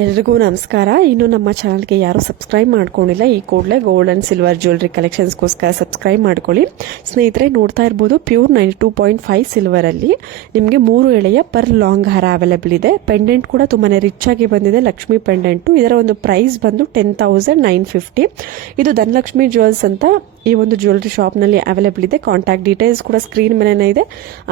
ಎಲ್ರಿಗೂ ನಮಸ್ಕಾರ. ಇನ್ನು ನಮ್ಮ ಚಾನಲ್ಗೆ ಯಾರು ಸಬ್ಸ್ಕ್ರೈಬ್ ಮಾಡ್ಕೊಂಡಿಲ್ಲ, ಈ ಕೂಡಲೇ ಗೋಲ್ಡ್ ಅಂಡ್ ಸಿಲ್ವರ್ ಜ್ಯುವೆಲರಿ ಕಲೆಕ್ಷನ್ಸ್ಗೋಸ್ಕರ ಸಬ್ಸ್ಕ್ರೈಬ್ ಮಾಡ್ಕೊಳ್ಳಿ. ಸ್ನೇಹಿತರೆ, ನೋಡ್ತಾ ಇರ್ಬೋದು ಪ್ಯೂರ್ 92.5 ಸಿಲ್ವರ್ ಅಲ್ಲಿ ನಿಮಗೆ 3 ಎಳೆಯ ಪರ್ ಲಾಂಗ್ ಹಾರ ಅವೈಲೇಬಲ್ ಇದೆ. ಪೆಂಡೆಂಟ್ ಕೂಡ ತುಂಬಾನೇ ರಿಚ್ ಆಗಿ ಬಂದಿದೆ, ಲಕ್ಷ್ಮಿ ಪೆಂಡೆಂಟ್. ಇದರ ಒಂದು ಪ್ರೈಸ್ ಬಂದು 10,950. ಇದು ಧನಲಕ್ಷ್ಮಿ ಜ್ಯುವೆಲ್ಸ್ ಅಂತ ಈ ಒಂದು ಜ್ಯುವೆಲರಿ ಶಾಪ್ ನಲ್ಲಿ ಅವೈಲೇಬಲ್ ಇದೆ. ಕಾಂಟ್ಯಾಕ್ಟ್ ಡೀಟೇಲ್ಸ್ ಕೂಡ ಸ್ಕ್ರೀನ್ ಮೇಲೆ ಇದೆ.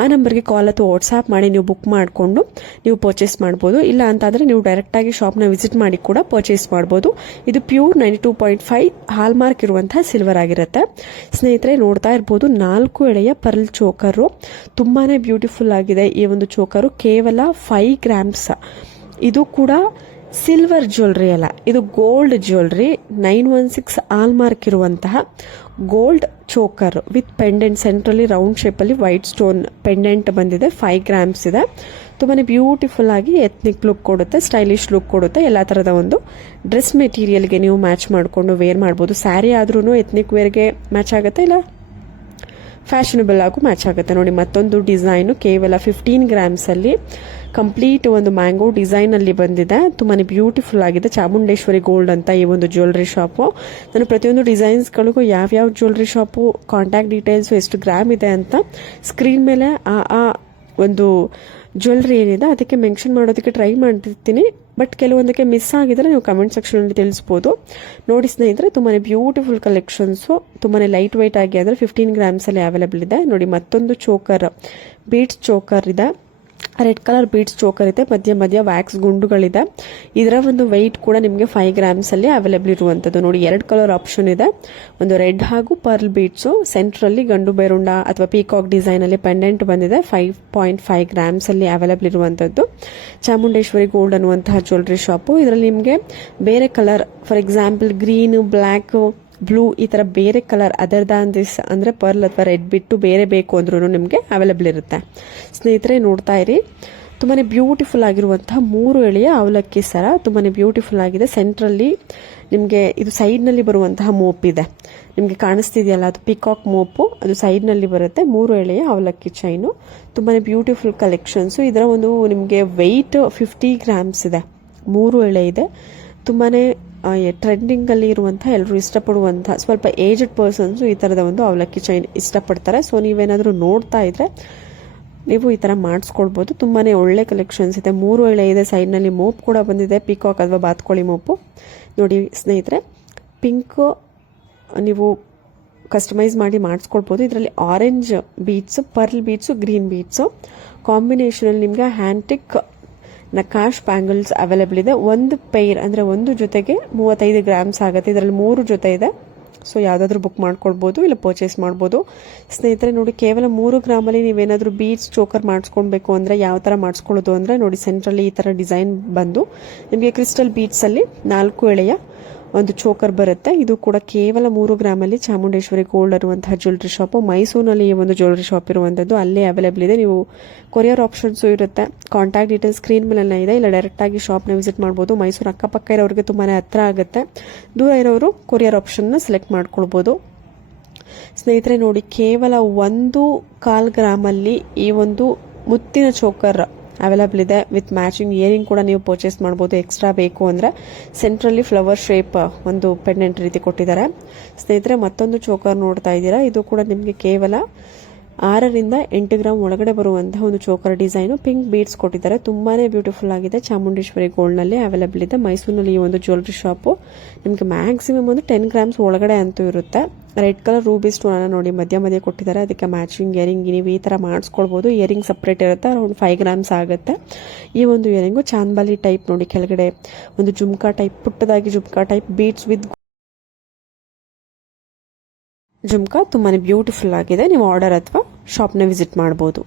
ಆ ನಂಬರ್ಗೆ ಕಾಲ್ ಅಥವಾ ವಾಟ್ಸ್ಆಪ್ ಮಾಡಿ ನೀವು ಬುಕ್ ಮಾಡಿಕೊಂಡು ನೀವು ಪರ್ಚೇಸ್ ಮಾಡಬಹುದು. ಇಲ್ಲ ಅಂತಾದ್ರೆ ನೀವು ಡೈರೆಕ್ಟ್ ಆಗಿ ಶಾಪ್ ನ ವಿಸಿಟ್ ಮಾಡಿ ಕೂಡ ಪರ್ಚೇಸ್ ಮಾಡಬಹುದು. ಇದು ಪ್ಯೂರ್ 92.5 ಹಾಲ್ ಮಾರ್ಕ್ ಇರುವಂತಹ ಸಿಲ್ವರ್ ಆಗಿರುತ್ತೆ. ಸ್ನೇಹಿತರೆ, ನೋಡ್ತಾ ಇರಬಹುದು 4 ಎಳೆಯ ಪರ್ಲ್ ಚೋಕರು, ತುಂಬಾನೇ ಬ್ಯೂಟಿಫುಲ್ ಆಗಿದೆ. ಈ ಒಂದು ಚೋಕರು ಕೇವಲ 5 ಗ್ರಾಮ್ಸ್. ಇದು ಕೂಡ ಸಿಲ್ವರ್ ಜ್ಯುವೆಲರಿ ಅಲ್ಲ, ಇದು ಗೋಲ್ಡ್ ಜ್ಯುವೆಲರಿ. 916 ಆಲ್ ಮಾರ್ಕ್ ಇರುವಂತಹ ಗೋಲ್ಡ್ ಚೋಕರ್ ವಿತ್ ಪೆಂಡೆಂಟ್, ಸೆಂಟ್ರಲ್ಲಿ ರೌಂಡ್ ಶೇಪ್ ಅಲ್ಲಿ ವೈಟ್ ಸ್ಟೋನ್ ಪೆಂಡೆಂಟ್ ಬಂದಿದೆ. 5 ಗ್ರಾಮ್ಸ್ ಇದೆ. ತುಂಬಾನೇ ಬ್ಯೂಟಿಫುಲ್ ಆಗಿ ಎತ್ನಿಕ್ ಲುಕ್ ಕೊಡುತ್ತೆ, ಸ್ಟೈಲಿಶ್ ಲುಕ್ ಕೊಡುತ್ತೆ. ಎಲ್ಲಾ ತರದ ಒಂದು ಡ್ರೆಸ್ ಮೆಟೀರಿಯಲ್ಗೆ ನೀವು ಮ್ಯಾಚ್ ಮಾಡಿಕೊಂಡು ವೇರ್ ಮಾಡಬಹುದು. ಸ್ಯಾರಿ ಆದ್ರೂ ಎತ್ನಿಕ್ ವೇರ್ಗೆ ಮ್ಯಾಚ್ ಆಗುತ್ತೆ, ಇಲ್ಲ ಫ್ಯಾಷನಬಲ್ ಆಗು ಮ್ಯಾಚ್ ಆಗುತ್ತೆ. ನೋಡಿ, ಮತ್ತೊಂದು ಡಿಸೈನ್ ಕೇವಲ 15 ಗ್ರಾಮ್ಸ್ ಅಲ್ಲಿ ಕಂಪ್ಲೀಟ್ ಒಂದು ಮ್ಯಾಂಗೋ ಡಿಸೈನ್ ಅಲ್ಲಿ ಬಂದಿದೆ. ತುಂಬಾನೇ ಬ್ಯೂಟಿಫುಲ್ ಆಗಿದೆ. ಚಾಮುಂಡೇಶ್ವರಿ ಗೋಲ್ಡ್ ಅಂತ ಈ ಒಂದು ಜ್ಯುವೆಲರಿ ಶಾಪು. ನಾನು ಪ್ರತಿಯೊಂದು ಡಿಸೈನ್ಸ್ಗಳಿಗೂ ಯಾವ ಜ್ಯುವೆಲರಿ ಶಾಪು, ಕಾಂಟ್ಯಾಕ್ಟ್ ಡೀಟೇಲ್ಸ್, ಎಷ್ಟು ಗ್ರಾಮ್ ಇದೆ ಅಂತ ಸ್ಕ್ರೀನ್ ಮೇಲೆ ಆ ಒಂದು ಜ್ಯುವೆಲರಿ ಏನಿದೆ ಅದಕ್ಕೆ ಮೆನ್ಷನ್ ಮಾಡೋದಕ್ಕೆ ಟ್ರೈ ಮಾಡ್ತಿರ್ತೀನಿ. ಬಟ್ ಕೆಲವೊಂದಕ್ಕೆ ಮಿಸ್ ಆಗಿದ್ರೆ ನೀವು ಕಮೆಂಟ್ ಸೆಕ್ಷನ್ ಅಲ್ಲಿ ತಿಳಿಸಬಹುದು. ನೋಡಿ ಸ್ನೇಹಿತರೆ, ತುಂಬಾನೇ ಬ್ಯೂಟಿಫುಲ್ ಕಲೆಕ್ಷನ್ಸ್, ತುಂಬಾನೇ ಲೈಟ್ ವೈಟ್ ಆಗಿ ಅಂದ್ರೆ 15 ಗ್ರಾಮ್ಸ್ ಅಲ್ಲಿ ಅವೈಲೇಬಲ್ ಇದೆ. ನೋಡಿ, ಮತ್ತೊಂದು ಚೋಕರ್, ಬೀಡ್ಸ್ ಚೋಕರ್ ಇದೆ. ರೆಡ್ ಕಲರ್ ಬೀಡ್ಸ್ ಚೋಕರ್ ಇದೆ, ಮಧ್ಯ ವ್ಯಾಕ್ಸ್ ಗುಂಡುಗಳಿದೆ. ಇದರ ಒಂದು ವೆಯ್ಟ್ ಕೂಡ ನಿಮಗೆ 5 ಗ್ರಾಮ್ಸ್ ಅಲ್ಲಿ ಅವೈಲೇಬಲ್ ಇರುವಂತದ್ದು. ನೋಡಿ, 2 ಕಲರ್ ಆಪ್ಷನ್ ಇದೆ, ಒಂದು ರೆಡ್ ಹಾಗೂ ಪರ್ಲ್ ಬೀಡ್ಸ್. ಸೆಂಟ್ರಲ್ಲಿ ಗಂಡು ಬೈರುಂಡ ಅಥವಾ ಪೀಕಾಕ್ ಡಿಸೈನ್ ಅಲ್ಲಿ ಪೆಂಡೆಂಟ್ ಬಂದಿದೆ. 5.5 ಗ್ರಾಮ್ಸ್ ಅಲ್ಲಿ ಅವೈಲೇಬಲ್ ಇರುವಂತದ್ದು. ಚಾಮುಂಡೇಶ್ವರಿ ಗೋಲ್ಡ್ ಅನ್ನುವಂತಹ ಜ್ಯುವೆಲರಿ ಶಾಪು. ಇದರಲ್ಲಿ ನಿಮಗೆ ಬೇರೆ colour, for example green, black, blue, ಈ ತರ ಬೇರೆ ಕಲರ್ ಅದರ್ ದಾನ್ ದಿಸ್ ಅಂದ್ರೆ ಪರ್ಲ್ ಅಥವಾ ರೆಡ್ ಬಿಟ್ಟು ಬೇರೆ ಬೇಕು ಅಂದ್ರೂ ನಿಮಗೆ ಅವೈಲೇಬಲ್ ಇರುತ್ತೆ. ಸ್ನೇಹಿತರೆ, ನೋಡ್ತಾ ಇರಿ, ತುಂಬಾನೇ ಬ್ಯೂಟಿಫುಲ್ ಆಗಿರುವಂತಹ 3 ಎಳೆಯ ಅವಲಕ್ಕಿ ಸರ. ತುಂಬಾನೇ ಬ್ಯೂಟಿಫುಲ್ ಆಗಿದೆ. ಸೆಂಟ್ರಲ್ಲಿ ನಿಮಗೆ ಇದು ಸೈಡ್ ನಲ್ಲಿ ಬರುವಂತಹ ಮೋಪ್ ಇದೆ, ನಿಮಗೆ ಕಾಣಿಸ್ತಿದೆಯಲ್ಲ, ಅದು ಪಿಕಾಕ್ ಮೋಪು, ಅದು ಸೈಡ್ ನಲ್ಲಿ ಬರುತ್ತೆ. 3 ಎಳೆಯ ಅವಲಕ್ಕಿ ಚೈನು, ತುಂಬಾನೇ ಬ್ಯೂಟಿಫುಲ್ ಕಲೆಕ್ಷನ್ಸ್. ಇದರ ಒಂದು ನಿಮಗೆ ವೆಯ್ಟ್ 50 ಗ್ರಾಮ್ಸ್ ಇದೆ. 3 ಎಳೆ ಇದೆ. ತುಂಬಾನೇ ಟ್ರೆಂಡಿಂಗ್ ಅಲ್ಲಿ ಇರುವಂತಹ, ಎಲ್ಲರೂ ಇಷ್ಟಪಡುವಂತಹ, ಸ್ವಲ್ಪ ಏಜ್ಡ್ ಪರ್ಸನ್ಸ್ ಈ ತರದ ಒಂದು ಅವಲಕ್ಕಿ ಚೈನ್ ಇಷ್ಟಪಡ್ತಾರೆ. ಸೊ ನೀವೇನಾದ್ರೂ ನೋಡ್ತಾ ಇದ್ರೆ ನೀವು ಈ ತರ ಮಾಡಿಸ್ಕೊಳ್ಬಹುದು. ತುಂಬಾನೇ ಒಳ್ಳೆ ಕಲೆಕ್ಷನ್ಸ್ ಇದೆ. 3 ಎಳೆ ಇದೆ. ಸೈಡ್ ನಲ್ಲಿ ಮೋಪ್ ಕೂಡ ಬಂದಿದೆ, ಪಿಕಾಕ್ ಅಥವಾ ಬಾತ್ಕೋಳಿ ಮೋಪು. ನೋಡಿ ಸ್ನೇಹಿತರೆ, ಪಿಂಕ್ ನೀವು ಕಸ್ಟಮೈಸ್ ಮಾಡಿ ಮಾಡಿಸ್ಕೊಳ್ಬಹುದು. ಇದರಲ್ಲಿ orange beads, pearl beads, green beads combination ಅಲ್ಲಿ ನಿಮ್ಗೆ ಹ್ಯಾಂಟಿಕ್ ನಕಾಶ್ ಬ್ಯಾಂಗಲ್ಸ್ ಅವೈಲೇಬಲ್ ಇದೆ. ಒಂದು ಪೈರ್ ಅಂದ್ರೆ ಒಂದು ಜೊತೆಗೆ 35 ಗ್ರಾಮ್ಸ್ ಆಗುತ್ತೆ. ಇದರಲ್ಲಿ 3 ಜೊತೆ ಇದೆ. ಸೊ ಯಾವ್ದಾದ್ರು ಬುಕ್ ಮಾಡ್ಕೊಳ್ಬಹುದು, ಇಲ್ಲ ಪರ್ಚೇಸ್ ಮಾಡಬಹುದು. ಸ್ನೇಹಿತರೆ, ನೋಡಿ, ಕೇವಲ 3 ಗ್ರಾಮಲ್ಲಿ ನೀವೇನಾದ್ರೂ ಬೀಡ್ಸ್ ಚೋಕರ್ ಮಾಡಿಸ್ಕೊಳ್ಬೇಕು ಅಂದ್ರೆ ಯಾವ ತರ ಮಾಡಿಸ್ಕೊಳ್ಳೋದು ಅಂದ್ರೆ, ನೋಡಿ, ಸೆಂಟ್ರಲ್ಲಿ ಈ ತರ ಡಿಸೈನ್ ಬಂದು ನಿಮಗೆ ಕ್ರಿಸ್ಟಲ್ ಬೀಡ್ಸ್ ಅಲ್ಲಿ 4 ಎಳೆಯ ಒಂದು ಚೋಕರ್ ಬರುತ್ತೆ. ಇದು ಕೂಡ ಕೇವಲ 3 ಗ್ರಾಮಲ್ಲಿ ಚಾಮುಂಡೇಶ್ವರಿ ಗೋಲ್ಡ್ ಇರುವಂತಹ ಜ್ಯುವೆಲರಿ ಶಾಪ್. ಮೈಸೂರಿನಲ್ಲಿ ಈ ಒಂದು ಜ್ಯುವೆಲರಿ ಶಾಪ್ ಇರುವಂತದ್ದು, ಅಲ್ಲೇ ಅವೈಲೇಬಲ್ ಇದೆ. ನೀವು ಕೊರಿಯರ್ ಆಪ್ಷನ್ಸ್ ಇರುತ್ತೆ. ಕಾಂಟ್ಯಾಕ್ಟ್ ಡೀಟೇಲ್ಸ್ ಸ್ಕ್ರೀನ್ ಮೇಲೆ ಇದೆ, ಇಲ್ಲ ಡೈರೆಕ್ಟ್ ಆಗಿ ಶಾಪ್ ನ ವಿಸಿಟ್ ಮಾಡಬಹುದು. ಮೈಸೂರು ಅಕ್ಕಪಕ್ಕ ಇರೋರಿಗೆ ತುಂಬಾನೇ ಹತ್ರ ಆಗುತ್ತೆ. ದೂರ ಇರೋರು ಕೊರಿಯರ್ ಆಪ್ಷನ್ ನ ಸೆಲೆಕ್ಟ್ ಮಾಡ್ಕೊಳ್ಬಹುದು. ಸ್ನೇಹಿತರೆ, ನೋಡಿ, ಕೇವಲ 1.25 ಗ್ರಾಮಲ್ಲಿ ಈ ಒಂದು ಮುತ್ತಿನ ಚೋಕರ್ ಅವೈಲೇಬಲ್ ಇದೆ. ವಿತ್ ಮ್ಯಾಚಿಂಗ್ ಇಯರಿಂಗ್ ಕೂಡ ನೀವು ಪರ್ಚೇಸ್ ಮಾಡಬಹುದು. ಎಕ್ಸ್ಟ್ರಾ ಬೇಕು ಅಂದ್ರೆ ಸೆಂಟ್ರಲ್ಲಿ ಫ್ಲವರ್ ಶೇಪ್ ಒಂದು ಪೆಂಡೆಂಟ್ ರೀತಿ ಕೊಟ್ಟಿದ್ದಾರೆ. ಸ್ನೇಹಿತರೆ, ಮತ್ತೊಂದು ಚೋಕರ್ ನೋಡ್ತಾ ಇದ್ದೀರಾ. ಇದು ಕೂಡ ನಿಮಗೆ ಕೇವಲ 6 ರಿಂದ 8 ಗ್ರಾಮ್ ಒಳಗಡೆ ಬರುವಂತಹ ಒಂದು ಚೋಕರ್ ಡಿಸೈನ್. ಪಿಂಕ್ ಬೀಡ್ಸ್ ಕೊಟ್ಟಿದ್ದಾರೆ. ತುಂಬಾನೇ ಬ್ಯೂಟಿಫುಲ್ ಆಗಿದೆ. ಚಾಮುಂಡೇಶ್ವರಿ ಗೋಲ್ಡ್ ನಲ್ಲಿ ಅವೈಲೇಬಲ್ ಇದೆ. ಮೈಸೂರಿನಲ್ಲಿ ಈ ಒಂದು ಜ್ಯುವೆಲರಿ ಶಾಪು ನಿಮಗೆ ಮ್ಯಾಕ್ಸಿಮಮ್ ಒಂದು 10 ಗ್ರಾಮ್ಸ್ ಒಳಗಡೆ ಅಂತೂ ಇರುತ್ತೆ. ರೆಡ್ ಕಲರ್ ರೂಬಿ ಸ್ಟೋನ್ ಅನ್ನ ನೋಡಿ ಮಧ್ಯ ಕೊಟ್ಟಿದ್ದಾರೆ. ಅದಕ್ಕೆ ಮ್ಯಾಚಿಂಗ್ ಇಯರಿಂಗ್ ನೀವು ಈ ತರ ಮಾಡಿಸ್ಕೊಳ್ಬಹುದು. ಇಯರಿಂಗ್ ಸಪರೇಟ್ ಇರುತ್ತೆ, ಅರೌಂಡ್ 5 ಗ್ರಾಮ್ಸ್ ಆಗುತ್ತೆ. ಈ ಒಂದು ಇಯರಿಂಗು ಚಾಂದ್ಬಾಲಿ ಟೈಪ್, ನೋಡಿ, ಕೆಳಗಡೆ ಒಂದು ಜುಮ್ಕಾ ಟೈಪ್, ಪುಟ್ಟದಾಗಿ jhumka type beads with jhumka. ತುಂಬಾನೇ ಬ್ಯೂಟಿಫುಲ್ ಆಗಿದೆ. ನೀವು ಆರ್ಡರ್ ಅಥವಾ ಶಾಪ್ ನ ವಿಸಿಟ್ ಮಾಡಬಹುದು.